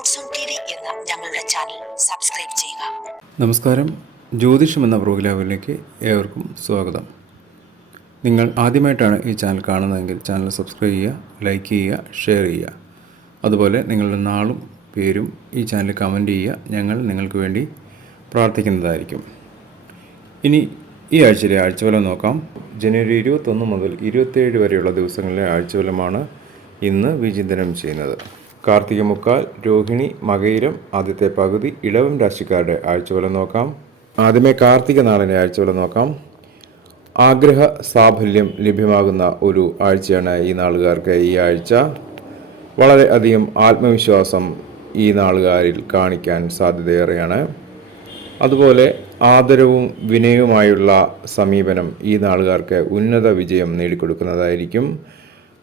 എന്ന ഞങ്ങളുടെ channel subscribe ചെയ്യുക. നമസ്കാരം. ജ്യോതിഷം എന്ന പ്രോഗ്രാമിലേക്ക് ഏവർക്കും സ്വാഗതം. നിങ്ങൾ ആദ്യമായിട്ടാണ് ഈ ചാനൽ കാണുന്നതെങ്കിൽ ചാനൽ സബ്സ്ക്രൈബ് ചെയ്യുക ലൈക്ക് ചെയ്യുക ഷെയർ ചെയ്യുക. അതുപോലെ നിങ്ങളുടെ നാളും പേരും ഈ ചാനൽ കമന്റ് ചെയ്യുക. ഞങ്ങൾ നിങ്ങൾക്ക് വേണ്ടി പ്രാർത്ഥിക്കുന്നതായിരിക്കും. ഇനി ഈ ആഴ്ചയിലെ ആഴ്ചഫലം നോക്കാം. ജനുവരി ഇരുപത്തൊന്ന് മുതൽ ഇരുപത്തേഴ് വരെയുള്ള ദിവസങ്ങളിലെ ആഴ്ചവലമാണ് ഇന്ന് വിചിന്തനം ചെയ്യുന്നത്. കാർത്തിക മുക്കാൽ രോഹിണി മകയിരം ആദ്യത്തെ പകുതി ഇടവം രാശിക്കാരുടെ ആഴ്ചവലം നോക്കാം. ആദ്യമേ കാർത്തിക നാളിന്റെ ആഴ്ചവലം നോക്കാം. ആഗ്രഹ സാഫല്യം ലഭ്യമാകുന്ന ഒരു ആഴ്ചയാണ് ഈ നാളുകാർക്ക് ഈ ആഴ്ച. വളരെ അധികം ആത്മവിശ്വാസം ഈ നാളുകാരിൽ കാണിക്കാൻ സാധ്യതയേറെയാണ്. അതുപോലെ ആദരവും വിനയവുമായുള്ള സമീപനം ഈ നാളുകാർക്ക് ഉന്നത വിജയം നേടിക്കൊടുക്കുന്നതായിരിക്കും.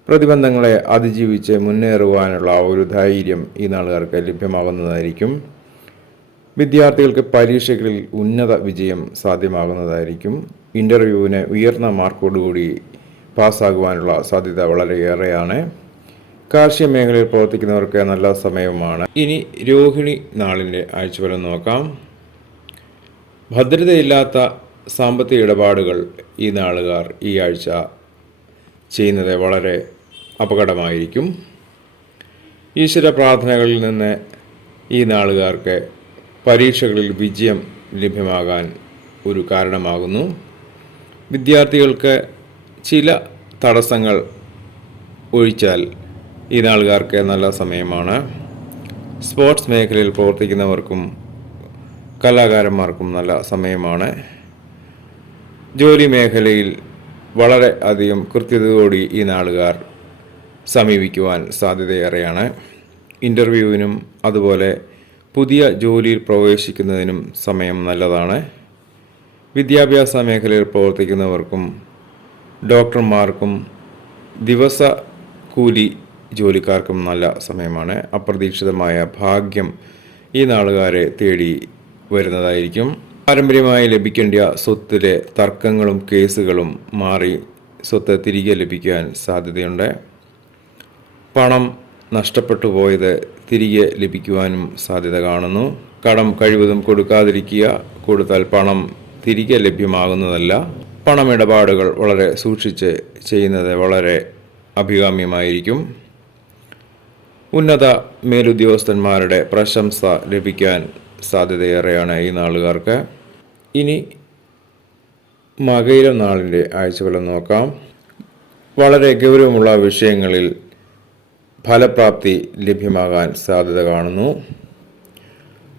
പ്രതിബന്ധങ്ങളെ അതിജീവിച്ച് മുന്നേറുവാനുള്ള ഒരു ധൈര്യം ഈ നാളുകാർക്ക് ലഭ്യമാകുന്നതായിരിക്കും. വിദ്യാർത്ഥികൾക്ക് പരീക്ഷകളിൽ ഉന്നത വിജയം സാധ്യമാകുന്നതായിരിക്കും. ഇന്റർവ്യൂവിന് ഉയർന്ന മാർക്കോടുകൂടി പാസ്സാകുവാനുള്ള സാധ്യത വളരെയേറെയാണ്. കാർഷിക മേഖലയിൽ പ്രവർത്തിക്കുന്നവർക്ക് നല്ല സമയമാണ്. ഇനി രോഹിണി നാളിന്റെ ആഴ്ചഫലം നോക്കാം. ഭദ്രതയില്ലാത്ത സാമ്പത്തിക ഇടപാടുകൾ ഈ നാളുകാർ ഈ ആഴ്ച ചെയ്യുന്നത് വളരെ അപകടമായിരിക്കും. ഈശ്വര പ്രാർത്ഥനകളിൽ നിന്ന് ഈ നാളുകാർക്ക് പരീക്ഷകളിൽ വിജയം ലഭ്യമാകാൻ ഒരു കാരണമാകുന്നു. വിദ്യാർത്ഥികൾക്ക് ചില തടസ്സങ്ങൾ ഒഴിച്ചാൽ ഈ നാളുകാർക്ക് നല്ല സമയമാണ്. സ്പോർട്സ് മേഖലയിൽ പ്രവർത്തിക്കുന്നവർക്കും കലാകാരന്മാർക്കും നല്ല സമയമാണ്. ജോലി മേഖലയിൽ വളരെ അധികം കൃത്യതയോടി ഈ നാളുകാർ സമീപിക്കുവാൻ സാധ്യതയേറെയാണ്. ഇന്റർവ്യൂവിനും അതുപോലെ പുതിയ ജോലിയിൽ പ്രവേശിക്കുന്നതിനും സമയം നല്ലതാണ്. വിദ്യാഭ്യാസ മേഖലയിൽ പ്രവർത്തിക്കുന്നവർക്കും ഡോക്ടർമാർക്കും ദിവസ കൂലി ജോലിക്കാർക്കും നല്ല സമയമാണ്. അപ്രതീക്ഷിതമായ ഭാഗ്യം ഈ നാളുകാരെ തേടി വരുന്നതായിരിക്കും. പാരമ്പര്യമായി ലഭിക്കേണ്ട സ്വത്തിലെ തർക്കങ്ങളും കേസുകളും മാറി സ്വത്ത് തിരികെ ലഭിക്കാൻ സാധ്യതയുണ്ട്. പണം നഷ്ടപ്പെട്ടു പോയത് തിരികെ ലഭിക്കുവാനും സാധ്യത കാണുന്നു. കടം കഴിവതും കൊടുക്കാതിരിക്കുക കൊടുത്താൽ പണം തിരികെ ലഭ്യമാകുന്നതല്ല. പണമിടപാടുകൾ വളരെ സൂക്ഷിച്ച് ചെയ്യുന്നത് വളരെ അഭികാമ്യമായിരിക്കും. ഉന്നത മേലുദ്യോഗസ്ഥന്മാരുടെ പ്രശംസ ലഭിക്കാൻ സാധ്യതയേറെയാണ് ഈ നാളുകാർക്ക്. ഇനി മകയിരം നാളിന്റെ ആഴ്ചഫലം നോക്കാം. വളരെ ഗൗരവമുള്ള വിഷയങ്ങളിൽ ഫലപ്രാപ്തി ലഭ്യമാകാൻ സാധ്യത കാണുന്നു.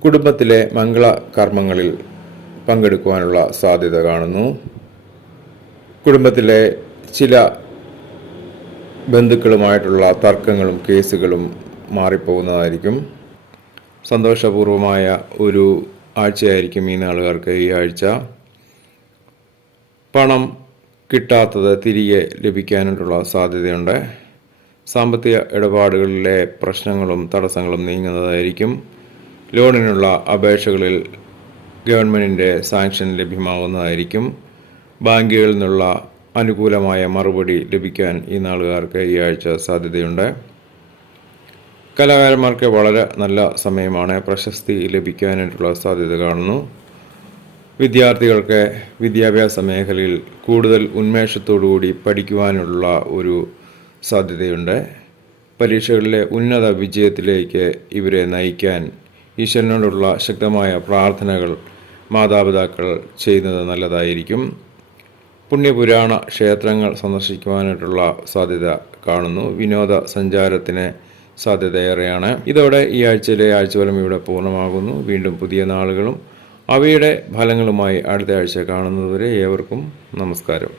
കുടുംബത്തിലെ മംഗള കർമ്മങ്ങളിൽ പങ്കെടുക്കുവാനുള്ള സാധ്യത കാണുന്നു. കുടുംബത്തിലെ ചില ബന്ധുക്കളുമായിട്ടുള്ള തർക്കങ്ങളും കേസുകളും മാറിപ്പോകുന്നതായിരിക്കും. സന്തോഷപൂർവമായ ഒരു ആഴ്ചയായിരിക്കും ഈ നാളുകാർക്ക് ഈ ആഴ്ച. പണം കിട്ടാത്തത് തിരികെ ലഭിക്കാനായിട്ടുള്ള സാധ്യതയുണ്ട്. സാമ്പത്തിക ഇടപാടുകളിലെ പ്രശ്നങ്ങളും തടസ്സങ്ങളും നീങ്ങുന്നതായിരിക്കും. ലോണിനുള്ള അപേക്ഷകളിൽ ഗവൺമെന്റിന്റെ സാങ്ഷൻ ലഭ്യമാകുന്നതായിരിക്കും ബാങ്കുകളിൽ നിന്നുള്ള അനുകൂലമായ മറുപടി ലഭിക്കാൻ ഈ നാളുകാർക്ക് ഈ ആഴ്ച സാധ്യതയുണ്ട്. കലാകാരന്മാർക്ക് വളരെ നല്ല സമയമാണ് പ്രശസ്തി ലഭിക്കാനായിട്ടുള്ള സാധ്യത കാണുന്നു. വിദ്യാർത്ഥികൾക്ക് വിദ്യാഭ്യാസ മേഖലയിൽ കൂടുതൽ ഉന്മേഷത്തോടുകൂടി പഠിക്കുവാനുള്ള ഒരു സാധ്യതയുണ്ട്. പരീക്ഷകളിലെ ഉന്നത വിജയത്തിലേക്ക് ഇവരെ നയിക്കാൻ ഈശ്വരനോടുള്ള ശക്തമായ പ്രാർത്ഥനകൾ മാതാപിതാക്കൾ ചെയ്യുന്നത് നല്ലതായിരിക്കും. പുണ്യപുരാണ ക്ഷേത്രങ്ങൾ സന്ദർശിക്കുവാനായിട്ടുള്ള സാധ്യത കാണുന്നു. വിനോദ സഞ്ചാരത്തിന് സാധ്യതയേറെയാണ്. ഇതോടെ ഈ ആഴ്ചയിലെ ആഴ്ചവലം ഇവിടെ പൂർണമാകുന്നു. വീണ്ടും പുതിയ നാളുകളും അവയുടെ ഫലങ്ങളുമായി അടുത്ത ആഴ്ച കാണുന്നതുവരെ ഏവർക്കും നമസ്കാരം.